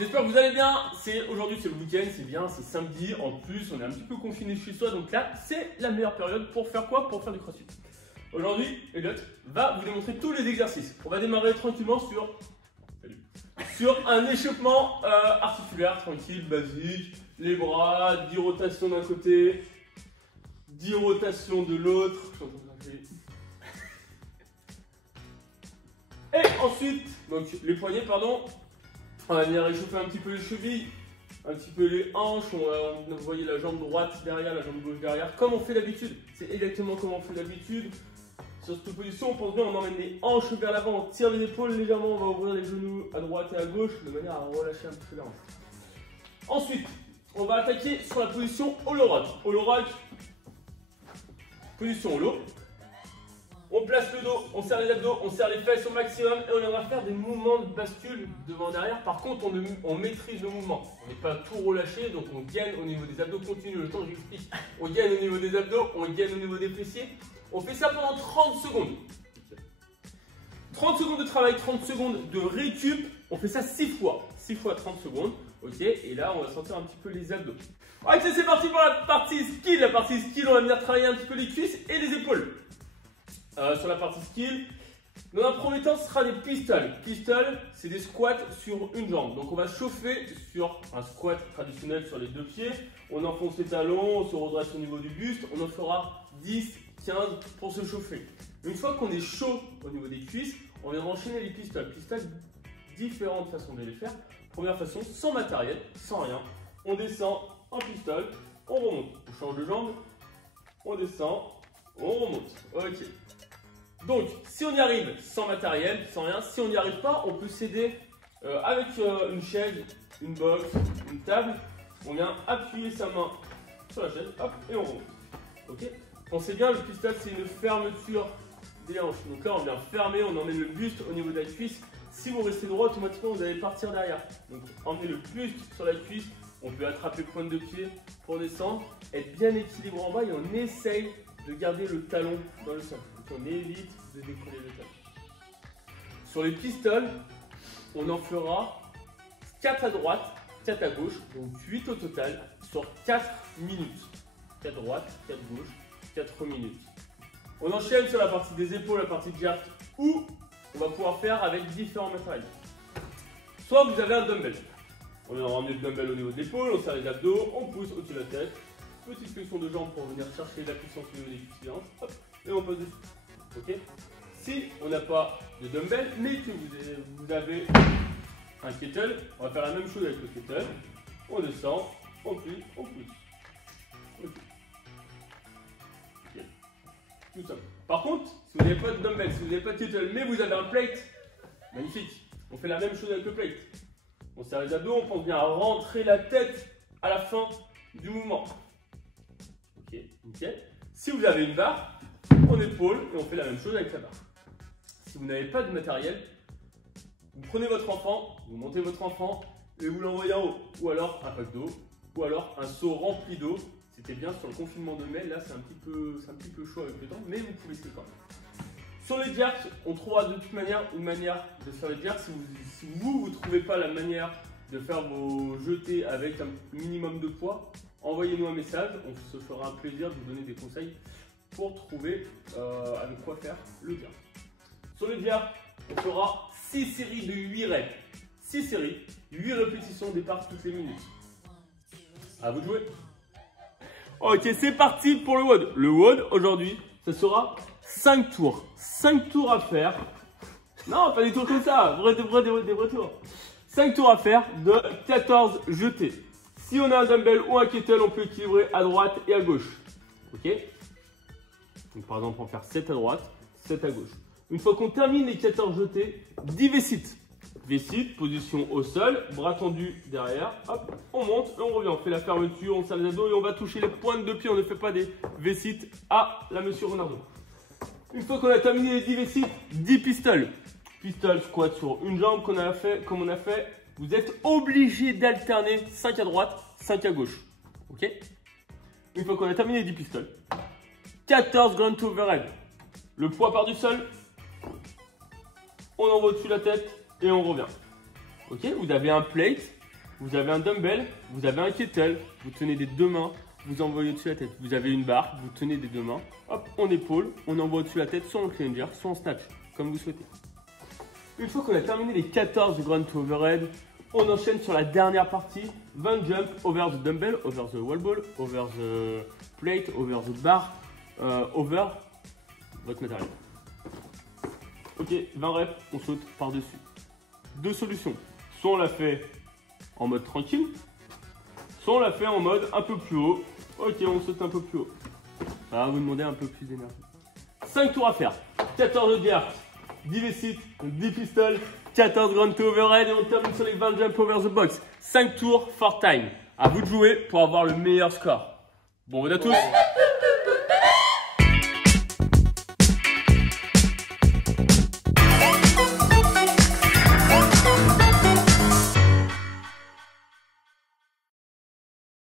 J'espère que vous allez bien. Aujourd'hui c'est le week-end, c'est bien, c'est samedi. En plus, on est un petit peu confiné chez soi, donc là, c'est la meilleure période pour faire quoi? Pour faire du crossfit. Aujourd'hui, Elliot va vous démontrer tous les exercices. On va démarrer tranquillement sur un échauffement articulaire, tranquille, basique. Les bras, 10 rotations d'un côté, 10 rotations de l'autre. Et ensuite, donc les poignets, pardon. On va venir réchauffer un petit peu les chevilles, un petit peu les hanches. Vous voyez la jambe droite derrière, la jambe gauche derrière, comme on fait d'habitude. C'est exactement comme on fait d'habitude. Sur cette position, on pense bien, on emmène les hanches vers l'avant, on tire les épaules légèrement, on va ouvrir les genoux à droite et à gauche de manière à relâcher un petit peu les hanches. Ensuite, on va attaquer sur la position hollow rock. Hollow rock, position hollow. On place le dos, on serre les abdos, on serre les fesses au maximum et on va faire des mouvements de bascule devant derrière. Par contre, on maîtrise le mouvement. On n'est pas tout relâché, donc on gagne au niveau des abdos continu. Le temps que j'explique, on gagne au niveau des abdos, on gagne au niveau des fessiers. On fait ça pendant 30 secondes. 30 secondes de travail, 30 secondes de récup. On fait ça 6 fois. 6 fois 30 secondes. Ok, et là, on va sentir un petit peu les abdos. Ok, c'est parti pour la partie skill. La partie skill, on va venir travailler un petit peu les cuisses et les épaules. Sur la partie skill, dans un premier temps, ce sera des pistoles. Pistoles, c'est des squats sur une jambe. Donc, on va chauffer sur un squat traditionnel sur les deux pieds. On enfonce les talons, on se redresse au niveau du buste. On en fera 10, 15 pour se chauffer. Une fois qu'on est chaud au niveau des cuisses, on vient enchaîner les pistoles. Pistoles, différentes façons de les faire. Première façon, sans matériel, sans rien. On descend en pistole, on remonte. On change de jambe, on descend, on remonte. Ok. Donc, si on y arrive sans matériel, sans rien, si on n'y arrive pas, on peut s'aider avec une chaise, une box, une table. On vient appuyer sa main sur la chaise, hop, et on remonte. Ok. Pensez bien, le pistol, c'est une fermeture des hanches. Donc là, on vient fermer, on emmène le buste au niveau de la cuisse. Si vous restez droit, automatiquement, vous allez partir derrière. Donc, emmenez le buste sur la cuisse. On peut attraper pointe de pied pour descendre, être bien équilibré en bas et on essaye de garder le talon dans le sol. Donc on évite de décoller le talon. Sur les pistoles, on en fera 4 à droite, 4 à gauche, donc 8 au total sur 4 minutes. 4 droite, 4 gauche, 4 minutes. On enchaîne sur la partie des épaules, la partie jerk, où on va pouvoir faire avec différents matériels. Soit vous avez un dumbbell. On va ramener le dumbbell au niveau de l'épaule, on serre les abdos, on pousse au-dessus de la tête. Petite flexion de jambe pour venir chercher la puissance au niveau des cuisses, hop, et on passe dessus. Ok. Si on n'a pas de dumbbell, mais que vous avez un kettle, on va faire la même chose avec le kettle. On descend, on plie, on pousse. Okay. Okay. Tout ça. Par contre, si vous n'avez pas de dumbbell, si vous n'avez pas de kettle, mais vous avez un plate, magnifique. On fait la même chose avec le plate. On serre les abdos, on pense bien à rentrer la tête à la fin du mouvement. Ok, nickel. Si vous avez une barre, on épaule et on fait la même chose avec la barre. Si vous n'avez pas de matériel, vous prenez votre enfant, vous montez votre enfant et vous l'envoyez en haut. Ou alors un pack d'eau, ou alors un seau rempli d'eau. C'était bien sur le confinement de mai, là c'est un petit peu chaud avec le temps, mais vous pouvez essayer quand même. Sur les jerks, on trouvera de toute manière une manière de faire les jerks. Si vous ne trouvez pas la manière de faire vos jetés avec un minimum de poids, envoyez-nous un message, on se fera un plaisir de vous donner des conseils pour trouver avec quoi faire le jerk. Sur le jerk, on fera 6 séries de 8 reps. 6 séries, 8 répétitions départ toutes les minutes. À vous de jouer. Ok, c'est parti pour le WOD. Le WOD, aujourd'hui, ça sera 5 tours. 5 tours à faire. Non, pas des tours comme ça, des vrais tours. 5 tours à faire de 14 jetés. Si on a un dumbbell ou un kettle, on peut équilibrer à droite et à gauche. Ok. Donc par exemple, on va faire 7 à droite, 7 à gauche. Une fois qu'on termine les 14 jetés, 10 V-sit. V-sit, position au sol, bras tendus derrière. Hop, on monte et on revient. On fait la fermeture, on serre les abdos et on va toucher les pointes de pied. On ne fait pas des V-sit à la Monsieur Ronaldo. Une fois qu'on a terminé les 10 V-sit, 10 pistoles. Pistol squat sur une jambe comme on a fait. Vous êtes obligé d'alterner 5 à droite, 5 à gauche. Ok. Une fois qu'on a terminé les 10 pistoles, 14 ground to overhead. Le poids part du sol. On envoie au-dessus de la tête et on revient. Ok. Vous avez un plate vous avez un dumbbell, vous avez un kettle, vous tenez des deux mains, vous envoyez au-dessus de la tête. Vous avez une barre, vous tenez des deux mains, hop, on épaule, on envoie au-dessus de la tête, soit en clean and jerk, soit en snatch, comme vous souhaitez. Une fois qu'on a terminé les 14 grunt to overhead, on enchaîne sur la dernière partie, 20 jump over the dumbbell, over the wall ball, over the plate, over the bar, over votre matériel. Ok, 20 reps, on saute par-dessus. Deux solutions, soit on la fait en mode tranquille, soit on la fait en mode un peu plus haut. Ok, on saute un peu plus haut. Ça va vous demander un peu plus d'énergie. 5 tours à faire, 14 jerks, 10 V-sit, 10 pistoles, 14 grunt to overhead et on termine sur les 20 jump over the box. 5 tours, 4 time. À vous de jouer pour avoir le meilleur score. Bon, on à tous.